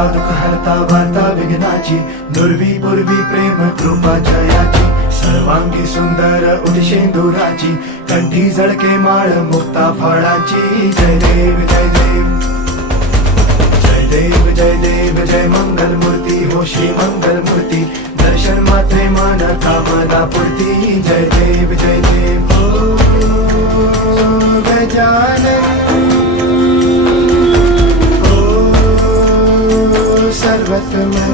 हरता दुःख हरता वार्ता विघ्नाची, दुर्वी पूर्वी प्रेम कृपा जयाची, सर्वांगी सुंदर उदिशेंदुराची, कंठी झळके माळ मुक्ता फळाची. जय देव जय देव जय देव जय देव जय मंगल मूर्ती हो श्री मंगल मूर्ती, दर्शन मात्रे मन कामना पूर्ती. जय देव हो गजानन हो सर्वतमन.